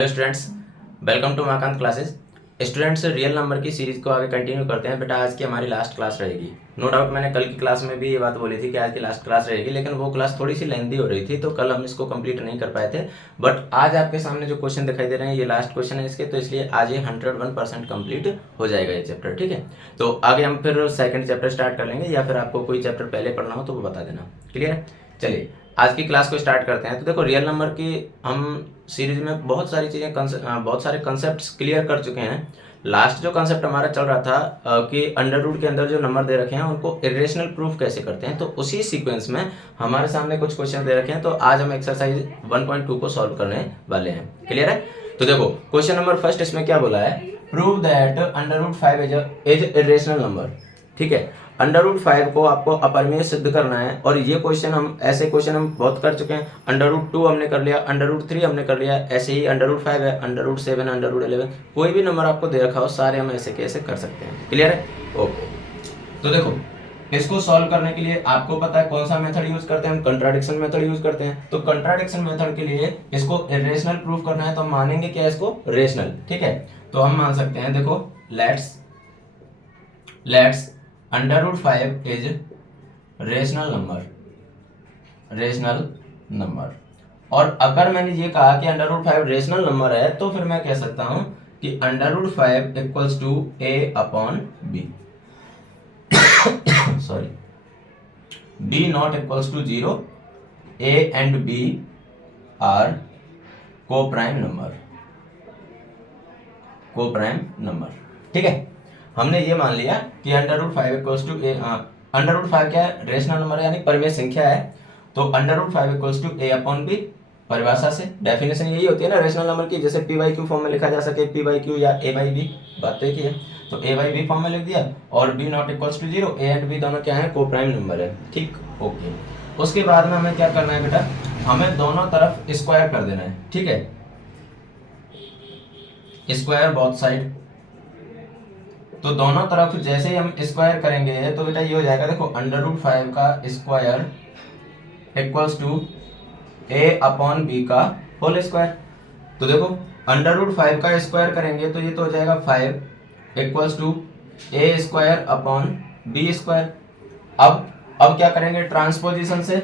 Hello students, welcome to Makant classes. Students, real number की series को आगे कंटिन्यू करते हैं। बेटा, आज की हमारी लास्ट क्लास रहेगी। नो डाउट मैंने कल की क्लास में भी ये बात बोली थी कि आज की लास्ट क्लास रहेगी, लेकिन वो क्लास थोड़ी सी लेंथी हो रही थी तो कल हम इसको कंप्लीट नहीं कर पाए थे। बट आज आपके सामने जो क्वेश्चन दिखाई दे रहे हैं ये लास्ट क्वेश्चन है इसके, तो इसलिए आज ये 101% कंप्लीट हो जाएगा ये चैप्टर। ठीक है, तो आगे हम फिर सेकंड चैप्टर स्टार्ट कर लेंगे, या फिर आपको कोई चैप्टर पहले पढ़ना हो तो वो बता देना। क्लियर है? चलिए आज की क्लास को स्टार्ट करते हैं। तो देखो, रियल नंबर की हम सीरीज में बहुत सारी चीज़ें बहुत सारे कंसेप्ट क्लियर कर चुके हैं। लास्ट जो कंसेप्ट हमारा चल रहा था कि अंडर रूट के अंदर जो नंबर दे रखे हैं उनको इरेशनल प्रूफ कैसे करते हैं, तो उसी सीक्वेंस में हमारे सामने कुछ क्वेश्चन दे रखे हैं। तो आज हम एक्सरसाइज 1.2 को सॉल्व करने वाले हैं। क्लियर है? तो देखो, क्वेश्चन नंबर फर्स्ट इसमें क्या बोला है, prove that under root 5 is irrational number. ठीक है, अंडर रूट 5 को आपको अपरिमेय सिद्ध करना है। और ये क्वेश्चन हम बहुत कर चुके हैं। अंडर रूट 2 हमने कर लिया, अंडर रूट 3 हमने कर लिया, ऐसे ही अंडर रूट 5 है, अंडर रूट 7, अंडर रूट 11, कोई भी नंबर आपको दे रखा हो सारे हम ऐसे कैसे कर सकते हैं। क्लियर है? ओके, तो देखो इसको सॉल्व करने के लिए आपको पता है कौन सा मेथड यूज करते हैं हम, कंट्राडिक्शन मेथड यूज करते हैं। तो कंट्राडिक्शन मेथड के लिए इसको रेशनल प्रूफ करना है तो हम मानेंगे क्या, इसको रेशनल। ठीक है, तो हम मान सकते हैं, देखो let's under root 5 is rational number. और अगर मैंने ये कहा कि अंडर रूट 5 रेशनल नंबर है तो फिर मैं कह सकता हूं कि under root 5 equals to a upon b। Sorry, b not equals to 0, a and b are coprime number. ठीक है, हमने ये मान लिया कि under root 5 equals to a, under root 5 क्या है, रेशनल नंबर है, यानी परिमेय संख्या है। तो under root 5 equals to a upon b, परिभाषा से डेफिनेशन यही होती है ना रेशनल नंबर की, जैसे पी बाई क्यू फॉर्म में लिखा जा सके, पी बाई क्यू या ए बाई बी, बात तो एक ही है। तो ए बाई बी फॉर्म में लिख दिया, और b not equals to 0, a and b दोनों क्या है, को प्राइम नंबर है। ठीक, ओके। उसके बाद में हमें क्या करना है बेटा, हमें दोनों तरफ स्क्वायर कर देना है। ठीक है, स्क्वायर बोथ साइड। तो दोनों तरफ जैसे ही हम स्क्वायर करेंगे तो बेटा ये हो जाएगा, देखो अंडर रूट 5 का square equals to a upon b का होल स्क्वायर। तो देखो अंडर रूट 5 का स्क्वायर करेंगे तो ये तो हो जाएगा 5 equals to a square upon b square. अब क्या करेंगे, ट्रांसपोजिशन से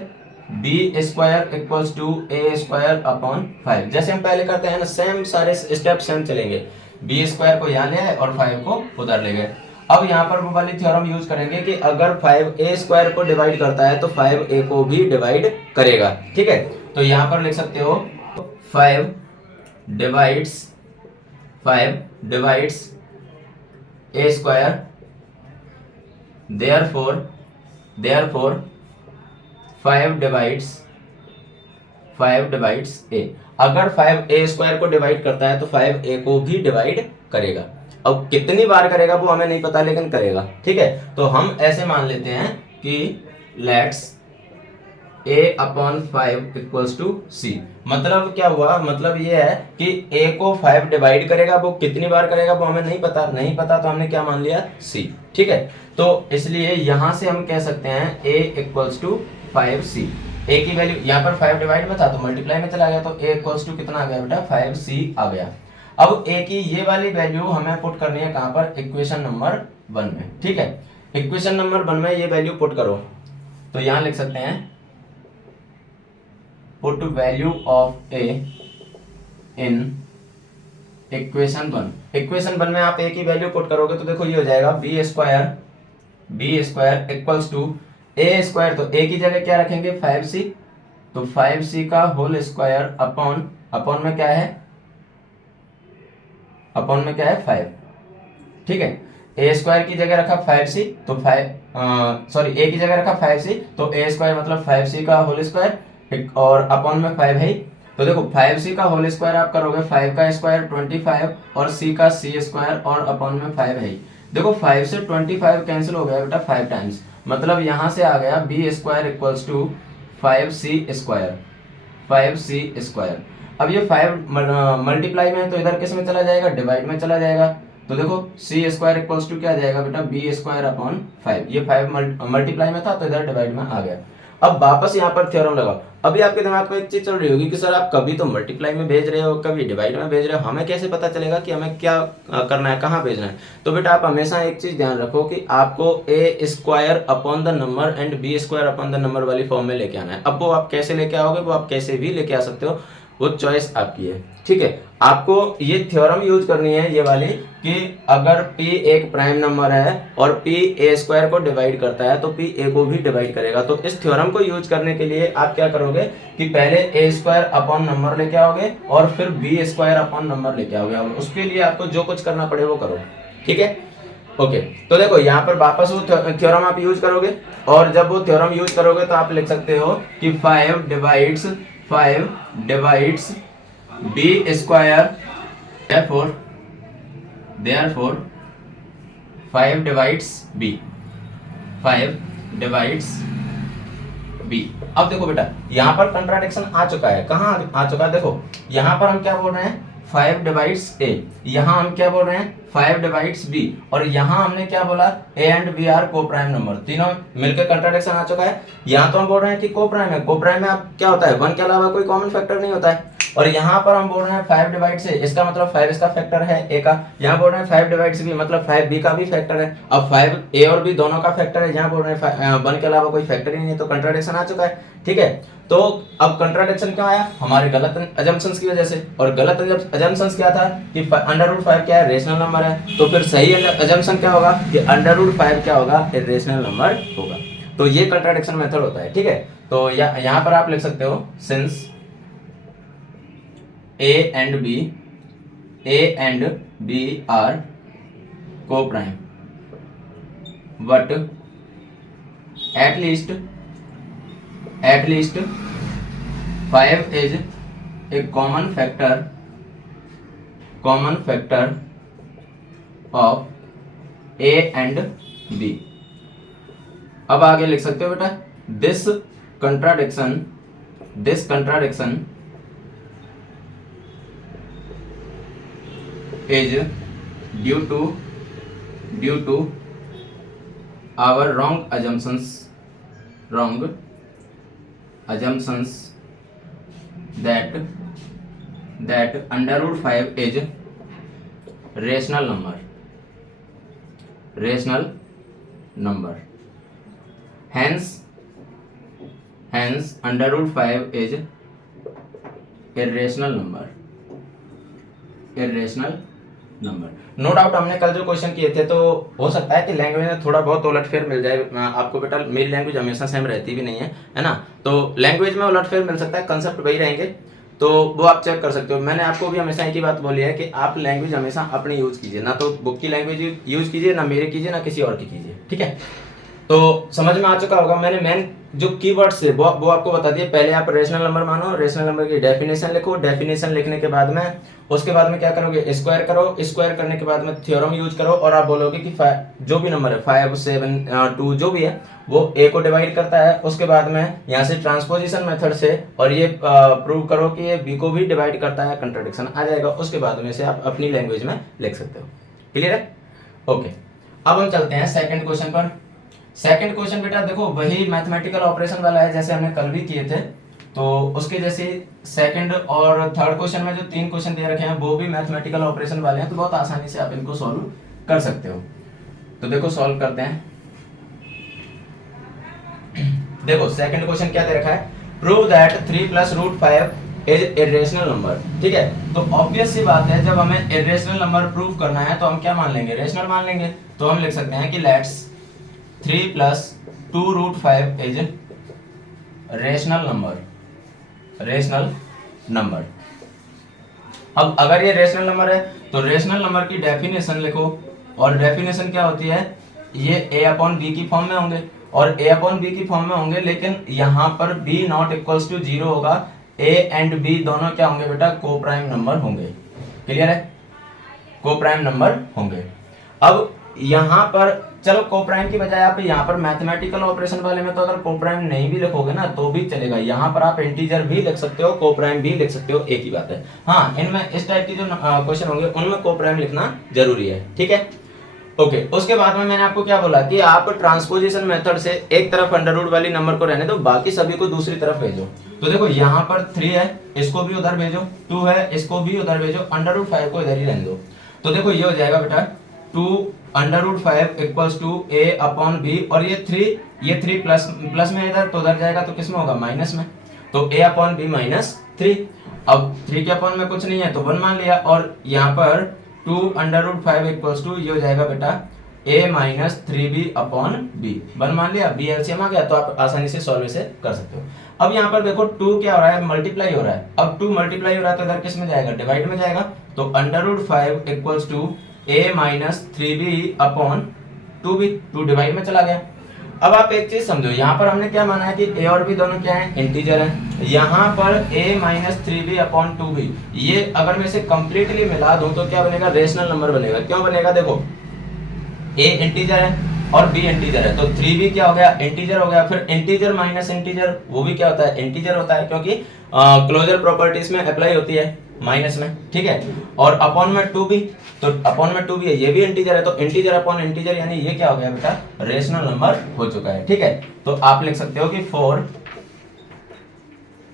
b square equals to a square upon 5, जैसे हम पहले करते हैं ना, सेम सारे स्टेप सेम चलेंगे। बी स्क्वायर को यहाँ ले आए और 5 को उधर ले गए। अब यहाँ पर वो वाली थ्योरम यूज करेंगे कि अगर 5 ए स्क्वायर को डिवाइड करता है तो 5 ए को भी डिवाइड करेगा। ठीक है, तो यहाँ पर लिख सकते हो 5 डिवाइड्स ए स्क्वायर, देयरफॉर 5 डिवाइड्स ए। अगर 5 ए स्क्वायर को डिवाइड करता है तो 5 ए को भी डिवाइड करेगा। अब कितनी बार करेगा वो हमें नहीं पता, लेकिन करेगा। ठीक है, तो हम ऐसे मान लेते हैं कि let's a upon 5 equals to c। मतलब क्या हुआ, मतलब ये है कि a को 5 डिवाइड करेगा, वो कितनी बार करेगा वो हमें नहीं पता तो हमने क्या मान लिया, c। ठीक है, तो इसलिए यहां से हम कह सकते हैं a equals to 5c। a की वैल्यू यहाँ पर 5 डिवाइड में था तो मल्टीप्लाई में चला गया, तो a इक्वल्स टू कितना आ गया बेटा, 5c आ गया। अब a की ये वाली वैल्यू हमें पुट करनी है कहां पर, इक्वेशन नंबर 1 में। ठीक है, इक्वेशन नंबर 1 में ये वैल्यू पुट करो, तो यहां लिख सकते हैं put value of a in equation 1। Equation 1 में आप a की वैल्यू पुट करोगे तो देखो ये हो जाएगा b square equals to a square, तो a की जगह क्या रखेंगे, 5c, तो 5c का होल स्क्वायर अपॉन में क्या है, 5। ठीक है, ए स्क्वायर की जगह रखा 5c, तो ए की जगह रखा 5c, तो ए स्क्वायर मतलब 5c का होल स्क्वायर और अपॉन में 5 है। तो देखो 5c का होल स्क्वायर आप करोगे, 5 का स्क्वायर 25 और c का c स्क्वायर और अपॉन में 5 है। देखो 5 से 25 कैंसिल हो गया बेटा 5 टाइम्स, मतलब यहां से आ गया b square equals to 5c square. अब ये 5 मल्टीप्लाई में है तो इधर किस में चला जाएगा, डिवाइड में चला जाएगा। तो देखो सी स्क्वायर इक्वल्स टू क्या जाएगा बेटा, बी स्क्वायर अपॉन 5। ये 5 मल्टीप्लाई में था तो इधर डिवाइड में आ गया। अब वापस यहाँ पर थ्योरम लगाओ। अभी आपके दिमाग में एक चीज चल रही होगी कि सर आप कभी तो मल्टीप्लाई में भेज रहे हो, कभी डिवाइड में भेज रहे हो, हमें कैसे पता चलेगा कि हमें क्या करना है, कहाँ भेजना है। तो बेटा आप हमेशा एक चीज ध्यान रखो कि आपको A square upon the number and B square upon the number वाली फॉर्म में लेके आना है। अब वो आप कैसे लेके आओगे, वो आप कैसे भी लेके आ सकते हो, वो चॉइस आपकी है, ठीक है। आपको ये थ्योरम यूज करनी है ये वाली कि अगर p एक प्राइम नंबर है और p a स्क्वायर को डिवाइड करता है तो p a को भी डिवाइड करेगा। तो इस थ्योरम को यूज करने के लिए आप क्या करोगे कि पहले a स्क्वायर अपॉन नंबर लेके आओगे और फिर b स्क्वायर अपॉन नंबर लेके आओगे। और उसके लिए आपको जो कुछ करना पड़े वो करो, ठीक है। ओके, तो देखो यहाँ पर वापस वो थ्योरम आप यूज करोगे, और जब वो थ्योरम यूज करोगे तो आप लिख सकते हो कि 5 divides b square, therefore 5 divides b, 5 divides b। अब देखो बेटा यहाँ पर कंट्राडिक्शन आ चुका है, कहाँ आ चुका है, देखो यहाँ पर हम क्या बोल रहे हैं 5 डिवाइड्स a, यहाँ हम क्या बोल रहे हैं 5 डिवाइड्स b, और यहाँ हमने क्या बोला a and b are coprime number, तीनों मिलकर कंट्राडिक्शन आ चुका है। यहाँ तो हम बोल रहे हैं कि को प्राइम है, को प्राइम में अब क्या होता है 1 के अलावा कोई कॉमन फैक्टर नहीं होता है, और यहाँ पर हम बोल रहे हैं 5 डिवाइड से, इसका मतलब 5 इसका फैक्टर है a का, यहाँ बोल रहे हैं 5 डिवाइड से b मतलब 5 b का भी फैक्टर है। अब 5 a और b दोनों का फैक्टर है, यहाँ बोल रहे हैं 1 के अलावा कोई फैक्टर ही नहीं है, तो कंट्राडिक्शन आ चुका है, ठीक है। तो अब कंट्राडिक्शन क्यों आया, हमारे गलत अजम्पशंस की वजह से। और गलत अजम्पशंस क्या था कि √5 क्या है, रेशनल नंबर है। तो फिर सही अजम्पशन क्या होगा कि √5 क्या होगा, इरेशनल नंबर होगा। तो ये कंट्राडिक्शन मेथड होता है, ठीक है। तो यहाँ पर आप लिख सकते हो since A and B are co-prime, but at least 5 is a common factor of A and B। अब आगे लिख सकते हो बेटा this contradiction is due to our wrong assumptions that √5 is rational number, hence √5 is irrational number. No doubt हमने कल जो question किए थे, तो हो सकता है कि लैंग्वेज में थोड़ा बहुत उलटफेर मिल जाए आपको बेटा, मेरी लैंग्वेज हमेशा सेम रहती भी नहीं है ना, तो लैंग्वेज में उलटफेर मिल सकता है, कंसेप्ट वही रहेंगे, तो वो आप चेक कर सकते हो। मैंने आपको भी हमेशा एक ही बात बोली है कि आप लैंग्वेज हमेशा अपनी यूज कीजिए, ना तो बुक की लैंग्वेज यूज कीजिए, ना मेरे कीजिए, ना किसी और की कीजिए, ठीक है। तो समझ में आ चुका होगा, मैंने मेन जो कीवर्ड्स है वो आपको बता दिए। पहले आप रेशनल नंबर मानो, रेशनल नंबर की डेफिनेशन लिखो, डेफिनेशन लिखने के बाद में उसके बाद में क्या करोगे, स्क्वायर करो, स्क्वायर करने के बाद में थ्योरम यूज करो, और आप बोलोगे कि जो भी नंबर है 5, 7, 2 जो भी है वो a को डिवाइड करता है। उसके बाद में यहाँ से ट्रांसपोजिशन मेथड से और ये प्रूव करो कि ये b को भी डिवाइड करता है, कंट्राडिक्शन आ जाएगा। उसके बाद में से आप अपनी लैंग्वेज में लिख सकते हो, क्लियर है। ओके, अब हम चलते हैं सेकंड क्वेश्चन पर। सेकंड क्वेश्चन बेटा देखो वही मैथमेटिकल ऑपरेशन वाला है जैसे हमने कल भी किए थे, तो उसके जैसे सेकंड और थर्ड क्वेश्चन में जो 3 क्वेश्चन दे रखे हैं वो भी मैथमेटिकल ऑपरेशन वाले हैं, तो बहुत आसानी से आप इनको सॉल्व कर सकते हो। तो देखो सॉल्व करते हैं। देखो सेकंड क्वेश्चन क्या दे रखा है, prove that 3 + √5 is irrational number, ठीक है। तो ऑब्वियस सी बात है, जब हमें इरेशनल नंबर प्रूव करना है तो हम क्या मान लेंगे, रेशनल मान लेंगे। तो हम लिख सकते हैं कि लेट्स 3 + 2√5 इज रेशनल नंबर। अब अगर ये रेशनल नंबर है तो रेशनल नंबर की डेफिनेशन लिखो, और डेफिनेशन क्या होती है, ये a/b की फॉर्म में होंगे, और a/b की फॉर्म में होंगे, लेकिन यहाँ पर b ≠ 0 होगा। a एंड b दोनों क्या होंगे बेटा, को प्राइम नंबर होंगे, क्लियर है, को प्राइम नंबर होंगे। अब यहाँ पर चलो को प्राइम की बजाय आप यहाँ पर मैथमेटिकल ऑपरेशन वाले में तो अगर को प्राइम नहीं भी लिखोगे ना तो भी चलेगा, यहाँ पर आप इंटीजर भी लिख सकते हो, को प्राइम भी लिख सकते हो, एक ही बात है। हाँ, इनमें इस टाइप की जो क्वेश्चन होंगे उनमें को प्राइम लिखना जरूरी है, ठीक है। ओके उसके बाद में मैंने आपको क्या बोला कि आप ट्रांसपोजिशन मेथड से एक तरफ अंडर रूट वाली नंबर को रहने दो, बाकी सभी को दूसरी तरफ भेजो। तो देखो यहाँ पर 3 है, इसको भी उधर भेजो, 2 है, इसको भी उधर भेजो, अंडर रूट 5 को इधर ही रहने दो। तो देखो ये हो जाएगा बेटा 2 under root 5 equals to a upon b, और ये 3 प्लस में इधर तो उधर जाएगा, तो किस में होगा, माइनस में। तो a अपॉन b माइनस 3। अब 3 के अपॉन में कुछ नहीं है तो 1 मान लिया, और यहाँ पर 2 अंडर रूट 5 इक्वल्स टू ये हो जाएगा बेटा a minus 3b upon b, 1 मान लिया, b एलसीएम आ गया, तो आप आसानी से सॉल्व इसे कर सकते हो। अब यहाँ पर देखो 2 क्या हो रहा है, मल्टीप्लाई हो रहा है। अब 2 मल्टीप्लाई हो रहा है तो इधर किस में जाएगा, डिवाइड में जाएगा। तो under root 5 equals to a minus 3b upon 2b, 2 divide में चला गया। अब आप एक चीज समझो, यहाँ पर हमने क्या माना है कि a और b दोनों क्या है, इंटीजर है। यहाँ पर a minus 3b upon 2b, ये अगर मैं इसे कंप्लीटली मिला दूं तो क्या बनेगा, रेशनल नंबर बनेगा। क्यों बनेगा, देखो a इंटीजर है और b इंटीजर है, तो 3b क्या हो गया, इंटीजर हो गया। फिर इंटीजर माइनस इंटीजर वो भी क्या होता है, इंटीजर होता है, क्योंकि क्लोजर प्रॉपर्टीज में अप्लाई होती है माइनस में, ठीक है। और अपॉन में 2b, तो अपॉन में 2b है, ये भी इंटीजर है, तो इंटीजर अपॉन इंटीजर यानी ये क्या हो गया बेटा, रेशनल नंबर हो चुका है, ठीक है। तो आप लिख सकते हो कि for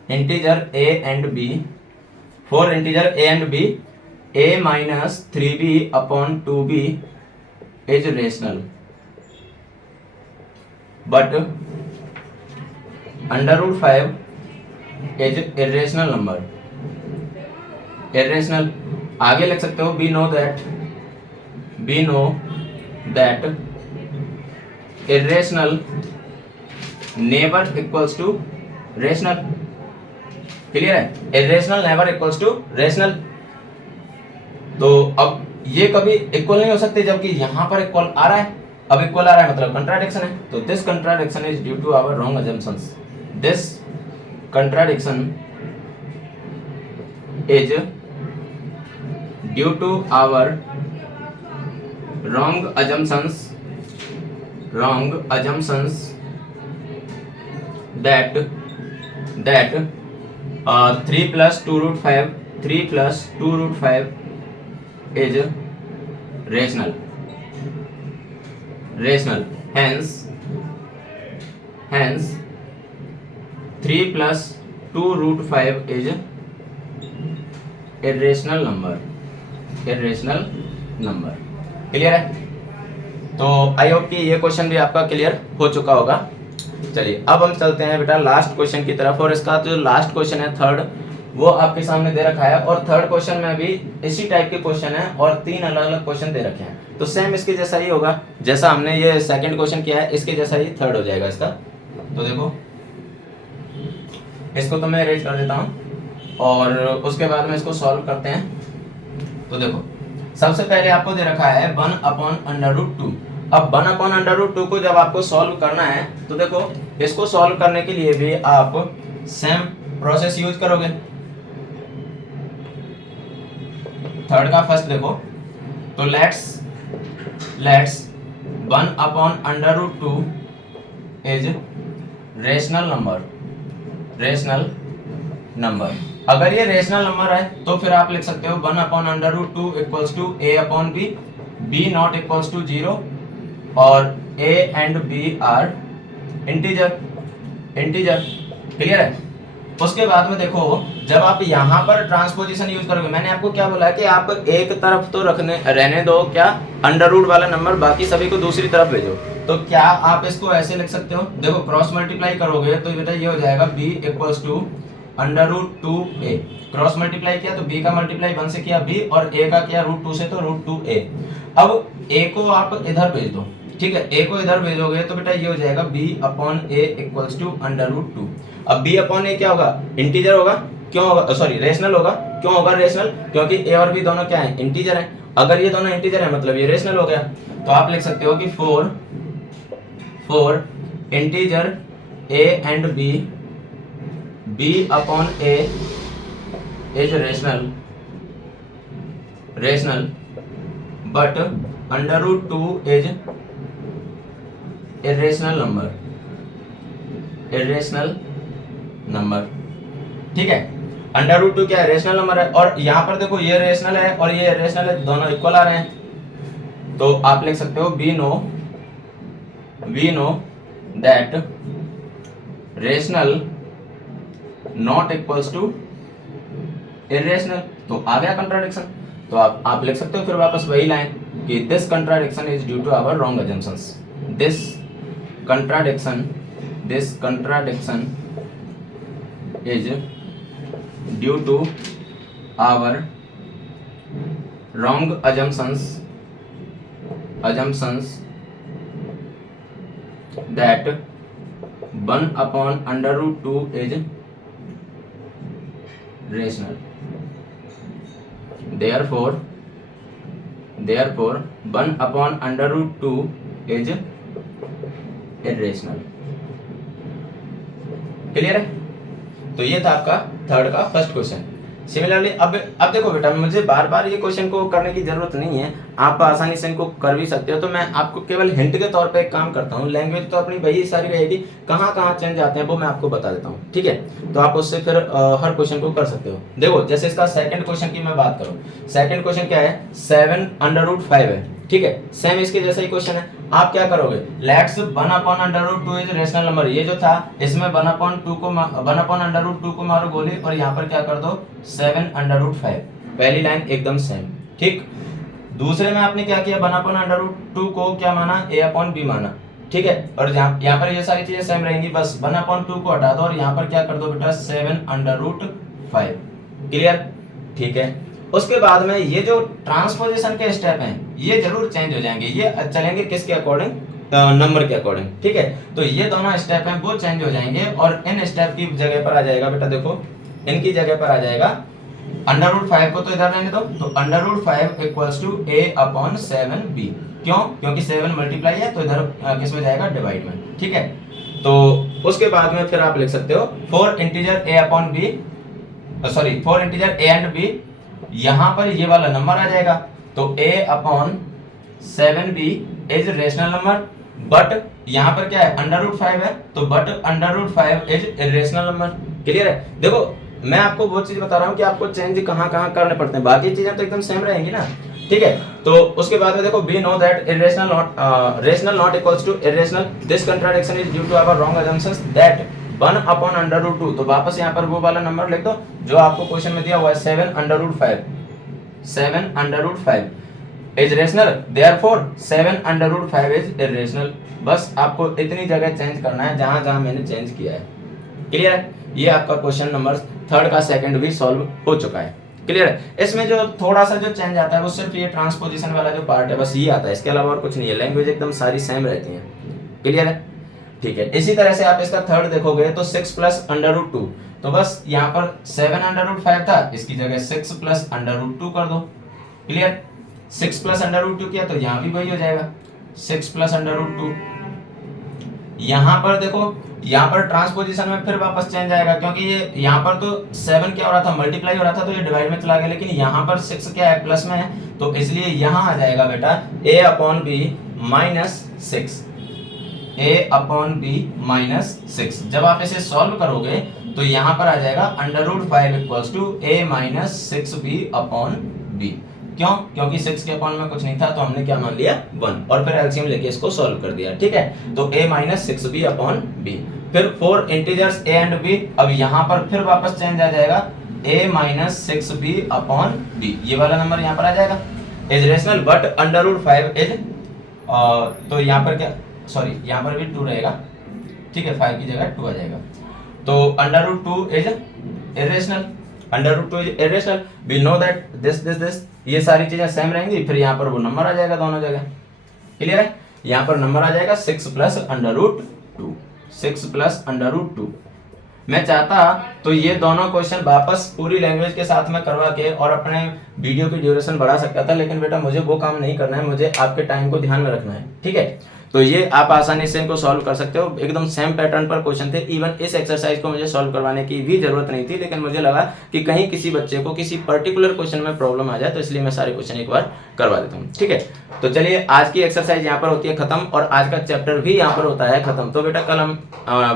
integer a and b, for integer a and b, a minus 3b upon 2b is rational, but under root 5 is irrational number, irrational। आगे लिख सकते हो we know that irrational never equals to rational, clear है, irrational never equals to rational। तो अब ये कभी equal नहीं हो सकते, जबकि यहां पर इक्वल आ रहा है। अब इक्वल आ रहा है मतलब कंट्राडिक्शन है, तो this contradiction is due to our wrong assumptions, this contradiction is due to our wrong assumptions that 3 plus 2 root 5 is rational, hence 3 plus 2 root 5 is irrational number, clear है। तो आई होप कि ये question भी आपका clear हो चुका होगा। चलिए अब हम चलते हैं बेटा लास्ट क्वेश्चन की तरफ, और इसका जो लास्ट क्वेश्चन है थर्ड, वो आपके सामने दे रखा है, और थर्ड क्वेश्चन में भी इसी टाइप के क्वेश्चन है और 3 अलग अलग क्वेश्चन दे रखे हैं। तो सेम इसके जैसा ही होगा, जैसा हमने ये सेकंड क्वेश्चन किया है इसके जैसा ही थर्ड हो जाएगा इसका। तो देखो इसको तो मैं अरेंज कर देता हूँ और उसके बाद में इसको सॉल्व करते हैं। तो देखो सबसे पहले आपको दे रखा है 1 अपॉन अंडर रूट 2। अब 1 अपॉन अंडर रूट 2 को जब आपको सॉल्व करना है तो देखो इसको सॉल्व करने के लिए भी आप सेम प्रोसेस यूज करोगे। थर्ड का फर्स्ट देखो, तो let's 1 upon under root 2 is rational number. अगर ये रेशनल नंबर है तो फिर आप लिख सकते हो 1 upon under root 2 equals to a upon b not equals to 0, और a and b are integer, clear है। उसके बाद में देखो जब आप यहाँ पर ट्रांसपोजिशन यूज करोगे, मैंने आपको क्या बोला है कि आप एक तरफ तो रहने दो क्या, अंडर रूट वाला नंबर, बाकी सभी को दूसरी तरफ भेजो। तो क्या आप इसको ऐसे लिख सकते हो, देखो क्रॉस मल्टीप्लाई करोगे तो बेटा ये हो जाएगा b equals to under root 2a, cross multiply किया तो b का मल्टीप्लाई 1 से किया b, और a का किया रूट 2 से तो रूट 2a। अब a को आप इधर भेज दो, ठीक है, a को इधर भेजोगे तो बेटा ये हो जाएगा b upon a equals to under root 2। अब b अपॉन a क्या होगा, इंटीजर होगा, क्यों होगा, सॉरी रेशनल होगा। क्यों होगा रेशनल, क्योंकि a और b दोनों क्या है, इंटीजर है। अगर ये दोनों इंटीजर है मतलब ये रेशनल हो गया। तो आप लिख सकते हो कि for integer a and b upon a is rational but under root 2 is irrational number, ठीक है। अंडर रूट 2 क्या है, रेशनल नंबर है, और यहाँ पर देखो ये रेशनल है और ये इर्रेशनल है, दोनों इक्वल आ रहे हैं। तो आप लिख सकते हो we know that rational not equals to irrational. तो आ गया कंट्राडिक्शन। तो आप लिख सकते हो फिर वापस वही लाइन कि this contradiction is due to our wrong assumptions. This contradiction is due to our wrong assumptions that 1 upon under root 2 is rational. Therefore 1 upon under root 2 is irrational. Clear है? तो ये था आपका थर्ड का first question. Similarly अब देखो बेटा, मुझे बार बार ये क्वेश्चन को करने की जरूरत नहीं है, आप आसानी से इनको कर भी सकते हो। तो मैं आपको केवल हिंट के तौर पे एक काम करता हूँ, लैंग्वेज तो अपनी वही सारी रहेगी, कहाँ कहाँ चेंज आते हैं वो मैं आपको बता देता हूँ, ठीक है। तो आप उससे फिर हर क्वेश्चन को कर सकते हो। देखो जैसे इसका सेकंड क्वेश्चन की मैं बात करूँ, सेकंड क्वेश्चन क्या है, 7/5 है, ठीक है, सेम इसके जैसा ही क्वेश्चन है। आप क्या करोगे, लेट्स 1/√2 इज रेशनल नंबर, ये जो था इसमें 1/2 को 1/√2 को मारो गोली और यहाँ पर क्या कर दो 7/5। पहली लाइन एकदम सेम, ठीक। दूसरे में आपने क्या किया, 1/√2 को क्या माना, a/b माना, ठीक है। और यहाँ पर ये सारी चीजें सेम रहेंगी, बस 1/2 को हटा दो और यहाँ पर क्या कर दो बेटा 7/5। क्लियर, ठीक है। उसके बाद में ये जो ट्रांसपोजिशन के स्टेप हैं ये जरूर चेंज हो जाएंगे, ये चलेंगे किसके अकॉर्डिंग, नंबर के अकॉर्डिंग, ठीक है। तो ये दोनों स्टेप हैं वो चेंज हो जाएंगे और इन स्टेप की जगह पर आ जाएगा बेटा, देखो इनकी जगह पर आ जाएगा √5 को तो इधर रहने दो, तो √5 इक्वल्स टू a/7b। क्यों, क्योंकि 7 मल्टीप्लाई है तो इधर किस में जाएगा, डिवाइड में, ठीक है। तो उसके बाद में फिर आप लिख सकते हो 4 इंटीजर a एंड b, यहां पर ये वाला नंबर आ जाएगा, तो a/7b is rational number, but यहां पर क्या है, √5 है, तो but √5 is irrational number. Clear है? देखो मैं आपको वो चीज बता रहा हूं कि आपको चेंज कहां कहां करने पड़ते हैं, बाकी चीजें तो एकदम सेम रहेंगी ना, ठीक है। तो उसके बाद में देखो we know that rational not equals to irrational, this contradiction is due to our wrong assumptions that 1/√2। तो वापस यहाँ पर वो वाला नंबर लिख दो जो आपको क्वेश्चन में दिया हुआ है, 7/5 is rational, therefore 7/5 is irrational. बस आपको इतनी जगह चेंज करना है जहां जहां मैंने चेंज किया है। क्लियर है? ये आपका क्वेश्चन नंबर थर्ड का सेकंड भी सॉल्व हो चुका है। क्लियर है? इसमें जो थोड़ा सा जो चेंज आता है वो सिर्फ ये ट्रांसपोजिशन वाला जो पार्ट है, बस ये आता है, इसके अलावा और कुछ नहीं है। लैंग्वेज एकदम सारी सेम रहती है। क्लियर है? ठीक है। इसी तरह से आप इसका थर्ड देखोगे तो 6 + √2, तो बस यहाँ पर 7/5 था, इसकी जगह 6 + √2 कर दो। क्लियर? 6 + √2 किया तो यहाँ भी वही हो जाएगा 6 + √2। यहाँ पर देखो, यहाँ पर ट्रांसपोजिशन में फिर वापस चेंज आएगा, क्योंकि ये यहाँ पर तो 7 क्या हो रहा था, मल्टीप्लाई हो रहा था, तो ये डिवाइड में चला गया, लेकिन यहाँ पर 6 क्या है, प्लस में है, तो इसलिए यहाँ आ जाएगा बेटा a/b -6। जब आप इसे सॉल्व करोगे तो यहाँ पर आ जाएगा √5 = a - 6b/b। क्यों? क्योंकि 6 के अपॉन में कुछ नहीं था, तो हमने क्या मान लिया 1, और फिर एलसीएम लेके इसको सॉल्व कर दिया। ठीक है, तो a - 6b/b। फिर 4 इंटीजर्स a एंड b, अब यहाँ पर फिर वापस चेंज आ जाएगा a - 6b/b। ये वाला नंबर यहाँ पर आ जाएगा इज रेशनल, बट √5 इज, तो यहाँ पर क्या, सॉरी यहाँ पर भी 2 रहेगा, ठीक है, 5 की जगह 2 आ जाएगा, तो √2 is irrational, √2 is irrational. We know that this ये सारी चीजें सेम रहेंगी, फिर यहाँ पर वो नंबर आ जाएगा दोनों जगह। क्लियर है? यहाँ पर नंबर आ जाएगा 6 + √2, 6 + √2। मैं चाहता तो ये दोनों क्वेश्चन वापस पूरी लैंग्वेज के साथ में करवा के और अपने वीडियो की ड्यूरेशन बढ़ा सकता था, लेकिन बेटा मुझे वो काम नहीं करना है, मुझे आपके टाइम को ध्यान में रखना है। ठीक है, तो ये आप आसानी से इनको सॉल्व कर सकते हो, एकदम सेम पैटर्न पर क्वेश्चन थे। इवन इस एक्सरसाइज को मुझे सॉल्व करवाने की भी जरूरत नहीं थी, लेकिन मुझे लगा कि कहीं किसी बच्चे को किसी पर्टिकुलर क्वेश्चन में प्रॉब्लम आ जाए, तो इसलिए मैं सारे क्वेश्चन एक बार करवा देता हूँ। ठीक है, तो चलिए आज की एक्सरसाइज यहाँ पर होती है खत्म, और आज का चैप्टर भी यहाँ पर होता है खत्म। तो बेटा कल हम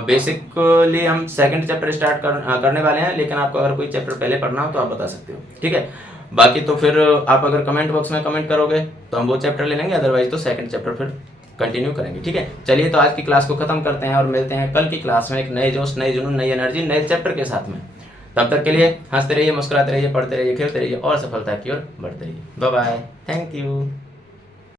बेसिकली हम सेकंड चैप्टर स्टार्ट करने वाले हैं, लेकिन आपको अगर कोई चैप्टर पहले पढ़ना हो तो आप बता सकते हो। ठीक है, बाकी तो फिर आप अगर कमेंट बॉक्स में कमेंट करोगे तो हम वो चैप्टर ले लेंगे, अदरवाइज तो सेकंड चैप्टर फिर कंटिन्यू करेंगे। ठीक है, चलिए तो आज की क्लास को खत्म करते हैं और मिलते हैं कल की क्लास में एक नए जोश, नई जुनून, नई एनर्जी, नए चैप्टर के साथ में। तब तक के लिए हंसते रहिए, मुस्कुराते रहिए, पढ़ते रहिए, खेलते रहिए और सफलता की ओर बढ़ते रहिए। Bye bye, thank you.